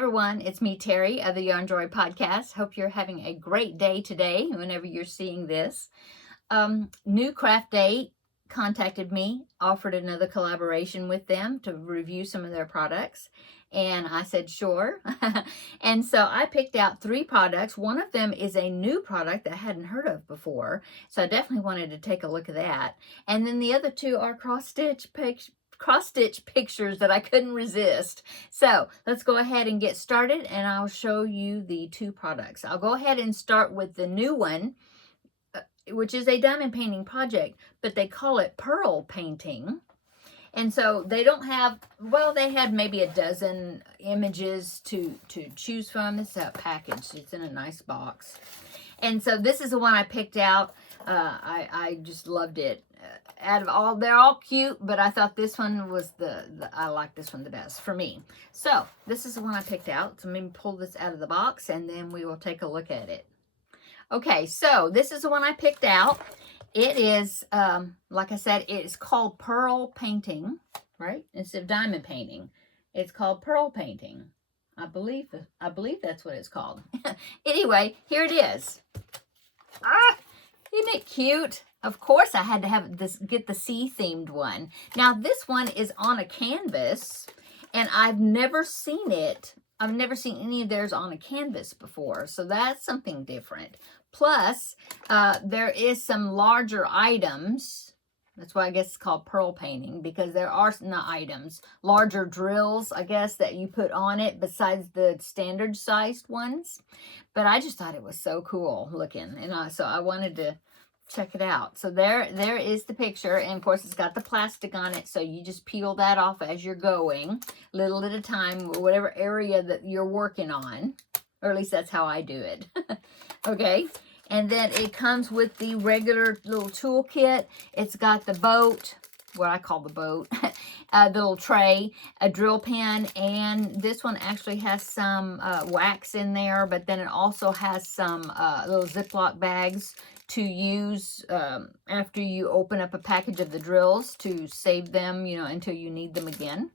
everyone, it's me, Terry, of the Yarn Joy Podcast. Hope you're having a great day today, whenever you're seeing this. New Craft Day contacted me, offered another collaboration with them to review some of their products. And I said, sure. And so I picked out 3 products. One of them is a new product that I hadn't heard of before. So I definitely wanted to take a look at that. And then the other 2 are cross-stitch pictures that I couldn't resist. So let's go ahead and get started, and I'll show you the 2 products. I'll go ahead and start with the new one, which is a diamond painting project, but they call it pearl painting. And so they don't have, well, they had maybe a dozen images to choose from. This is a package. It's in a nice box. And so this is the one I picked out. I just loved it. Out of all, they're all cute, but I thought this one was I like this one the best for me. So this is the one I picked out. So let me pull this out of the box, and then we will take a look at it. Okay, so this is the one I picked out. It is, like I said, it is called pearl painting, right? Instead of diamond painting, it's called pearl painting. I believe that's what it's called. Anyway, here it is. Isn't it cute? Of course, I had to have get the sea themed one. Now, this one is on a canvas, and I've never seen it. I've never seen any of theirs on a canvas before, so that's something different. Plus, there is some larger items. That's why I guess it's called pearl painting, because there are not items, larger drills, I guess, that you put on it besides the standard sized ones. But I just thought it was so cool looking, and so I wanted to check it out. So there is the picture, and of course it's got the plastic on it, so you just peel that off as you're going, little at a time, whatever area that you're working on, or at least that's how I do it. Okay, and then it comes with the regular little toolkit. It's got the boat, what I call the boat, the little tray, a drill pen, and this one actually has some wax in there, but then it also has some little Ziploc bags to use after you open up a package of the drills to save them, until you need them again.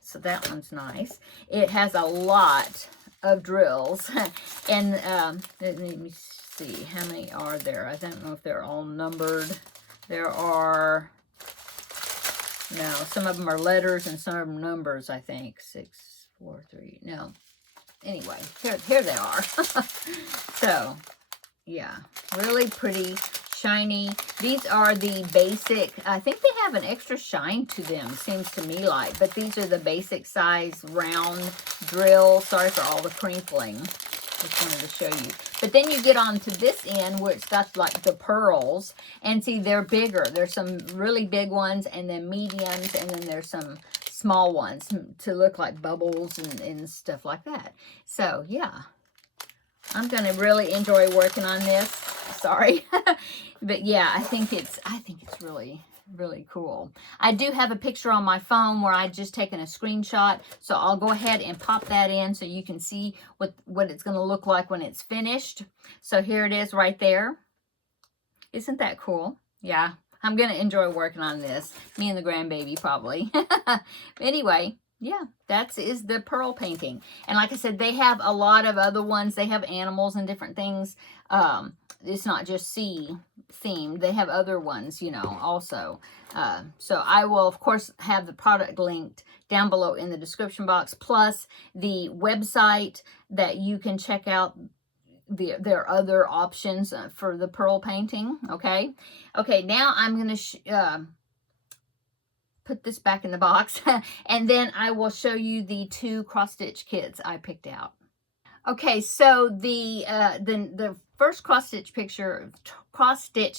So that one's nice. It has a lot of drills. And let me see, how many are there? I don't know if they're all numbered. There are, no, some of them are letters and some of them numbers, I think. 6, 4, 3, no. Anyway, here they are. So, yeah, really pretty, shiny. These are the basic, I think they have an extra shine to them, seems to me like, but these are the basic size round drill. Sorry for all the crinkling. Just wanted to show you. But then you get on to this end where it's got like the pearls, and see, they're bigger. There's some really big ones, and then mediums, and then there's some small ones to look like bubbles and stuff like that. So yeah, I'm going to really enjoy working on this. Sorry. But yeah, I think it's really, really cool. I do have a picture on my phone where I just taken a screenshot. So I'll go ahead and pop that in so you can see what it's going to look like when it's finished. So here it is right there. Isn't that cool? Yeah, I'm going to enjoy working on this. Me and the grandbaby probably. Anyway. Yeah, that is the pearl painting. And like I said, they have a lot of other ones. They have animals and different things. It's not just sea themed. They have other ones, also. So I will, of course, have the product linked down below in the description box, plus the website that you can check out their other options for the pearl painting. Okay. Okay, now I'm going to put this back in the box, and then I will show you the 2 cross-stitch kits I picked out. Okay, so the first cross-stitch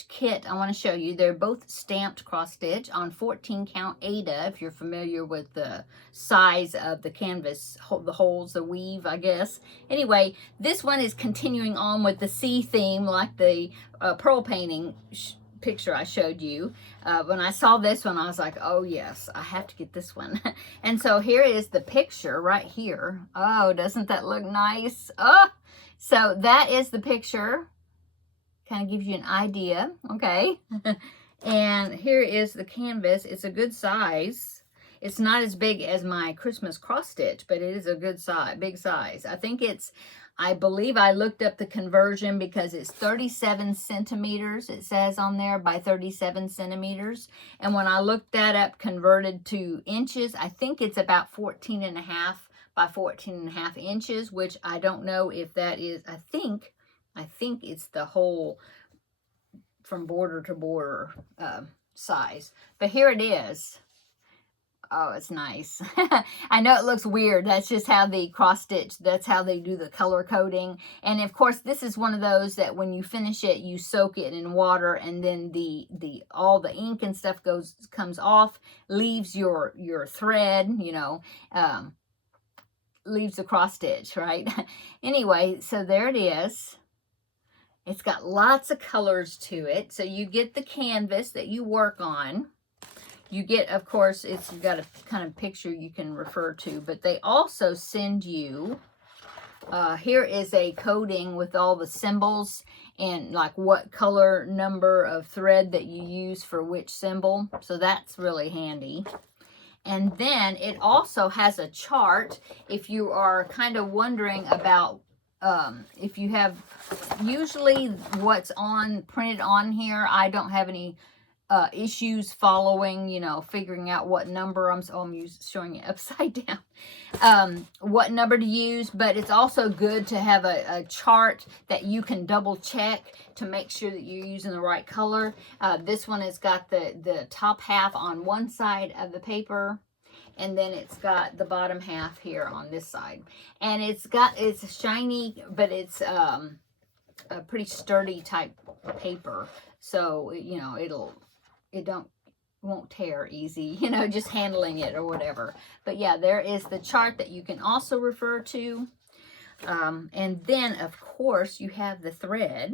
kit I want to show you, they're both stamped cross-stitch on 14 count Aida, if you're familiar with the size of the canvas, the holes, the weave, I guess. Anyway, this one is continuing on with the sea theme, like the pearl painting picture I showed you. When I saw this one, I was like, oh yes, I have to get this one. And so here is the picture right here. Oh, doesn't that look nice? Oh, so that is the picture. Kind of gives you an idea, okay? And here is the canvas. It's a good size. It's not as big as my Christmas cross stitch, but it is a good size, big size. I believe I looked up the conversion because it's 37 centimeters, it says on there, by 37 centimeters. And when I looked that up, converted to inches, I think it's about 14.5 by 14.5 inches, which I don't know if that is, I think it's the whole from border to border size. But here it is. Oh, it's nice. I know it looks weird. That's just how the cross stitch, that's how they do the color coding. And of course, this is one of those that when you finish it, you soak it in water, and then all the ink and stuff comes off, leaves your thread, you know, leaves the cross stitch, right? Anyway, so there it is. It's got lots of colors to it. So you get the canvas that you work on. You get, of course, it's got a kind of picture you can refer to, but they also send you, here is a coding with all the symbols and like what color number of thread that you use for which symbol. So that's really handy. And then it also has a chart if you are kind of wondering about, if you have, usually what's printed on here, I don't have any issues following, you know, figuring out what number I'm showing it upside down, what number to use. But it's also good to have a chart that you can double check to make sure that you're using the right color. This one has got the top half on one side of the paper, and then it's got the bottom half here on this side, and it's shiny, but it's a pretty sturdy type paper, so you know it won't tear easy, you know, just handling it or whatever. But yeah, there is the chart that you can also refer to. And then of course you have the thread,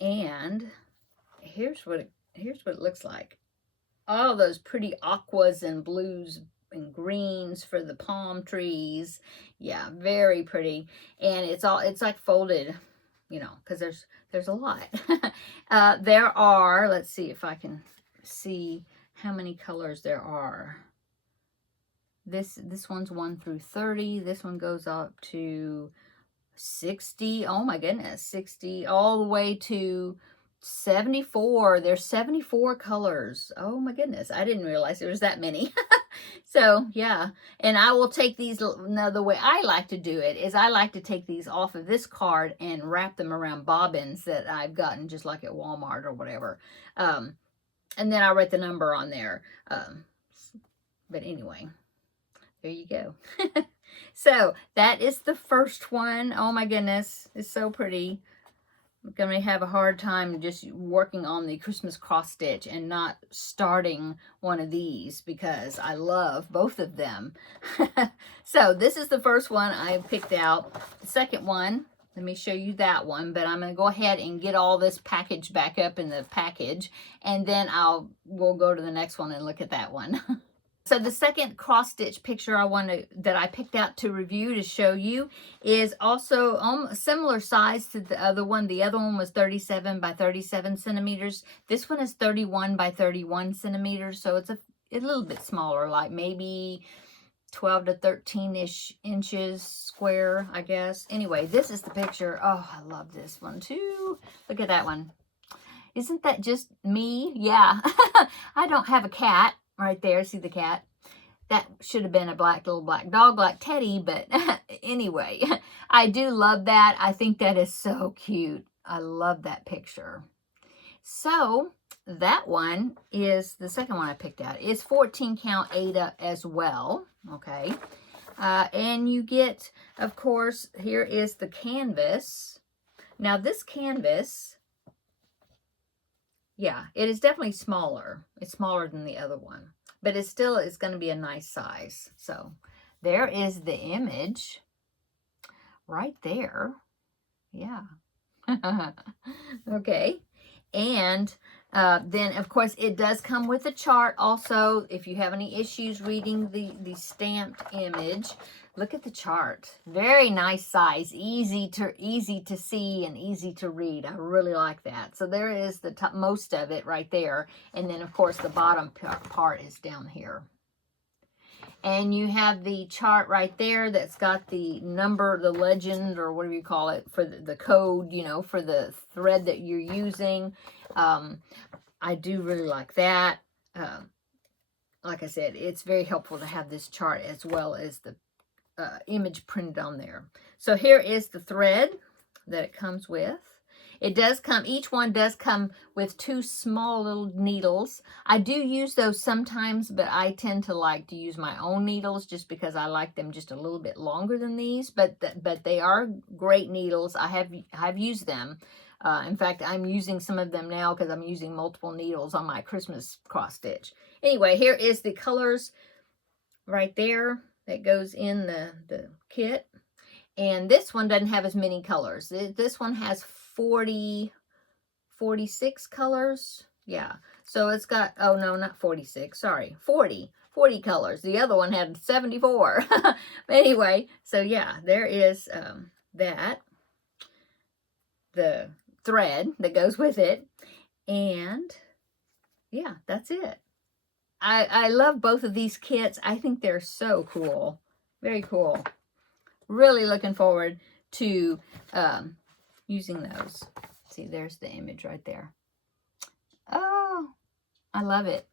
and here's what it looks like. All those pretty aquas and blues and greens for the palm trees. Yeah, very pretty. And it's like folded, you know, because there's a lot. There are, let's see if I can see how many colors there are. This one's 1 through 30. This one goes up to 60. Oh my goodness, 60 all the way to 74. There's 74 colors. Oh my goodness, I didn't realize there was that many. So yeah, and I will take these. Now the way I like to do it is I like to take these off of this card and wrap them around bobbins that I've gotten just like at Walmart or whatever. And then I write the number on there. But anyway, there you go. So that is the first one. Oh my goodness, it's so pretty. I'm going to have a hard time just working on the Christmas cross stitch and not starting one of these because I love both of them. So this is the first one I picked out. The second one, let me show you that one, but I'm going to go ahead and get all this package back up in the package, and then we'll go to the next one and look at that one. So the second cross stitch picture that I picked out to review to show you is also similar size to the other one. The other one was 37 by 37 centimeters. This one is 31 by 31 centimeters. So it's a little bit smaller, like maybe 12 to 13-ish inches square, I guess. Anyway, this is the picture. Oh, I love this one too. Look at that one. Isn't that just me? Yeah. I don't have a cat. Right there, see the cat? That should have been a little black dog like Teddy, but anyway, I do love that. I think that is so cute. I love that picture. So that one is the second one I picked out. It's 14 count Ada as well, okay? And you get, of course, here is the canvas. Now this canvas, yeah, it is definitely smaller. It's smaller than the other one, but it's going to be a nice size. So there is the image right there. Yeah. Okay. And then, of course, it does come with a chart also. If you have any issues reading the stamped image, look at the chart. Very nice size, easy to see and easy to read. I really like that. So there is the top, most of it right there. And then, of course, the bottom part is down here. And you have the chart right there that's got the number, the legend, or whatever you call it, for the code, you know, for the thread that you're using. I do really like that. Like I said, it's very helpful to have this chart as well as the image printed on there. So here is the thread that it comes with. It does come, each one does come with 2 small little needles. I do use those sometimes, but I tend to like to use my own needles just because I like them just a little bit longer than these, but they are great needles. I have used them. In fact, I'm using some of them now because I'm using multiple needles on my Christmas cross stitch. Anyway, here is the colors right there that goes in the kit. And this one doesn't have as many colors. This one has 46 colors. Yeah. So it's got, oh no, not 46, sorry, 40 colors. The other one had 74. But anyway, so yeah, there is that. The thread that goes with it. And yeah, that's it. I love both of these kits. I think they're so cool. Very cool. Really looking forward to using those. See, there's the image right there. Oh, I love it.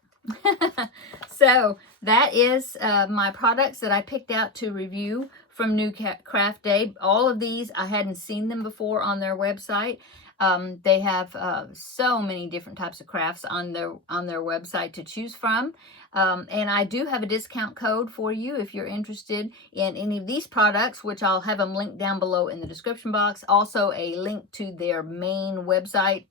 So that is my products that I picked out to review from New Craft Day. All of these, I hadn't seen them before on their website. They have so many different types of crafts on their website to choose from. And I do have a discount code for you if you're interested in any of these products, which I'll have them linked down below in the description box. Also a link to their main website,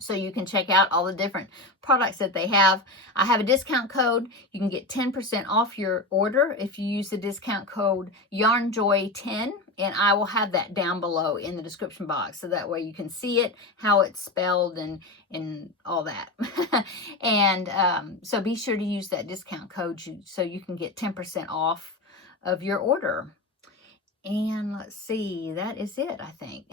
so you can check out all the different products that they have. I have a discount code. You can get 10% off your order if you use the discount code YarnJoy10, and I will have that down below in the description box, so that way you can see it, how it's spelled, and all that. And so be sure to use that discount code so you can get 10% off of your order. And let's see, that is it, I think.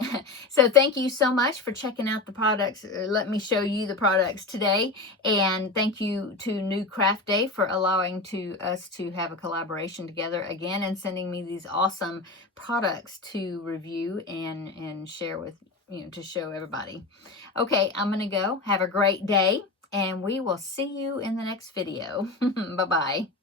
So thank you so much for checking out the products. Let me show you the products today. And thank you to New Craft Day for allowing us to have a collaboration together again and sending me these awesome products to review and share with, to show everybody. Okay, I'm going to go. Have a great day, and we will see you in the next video. Bye-bye.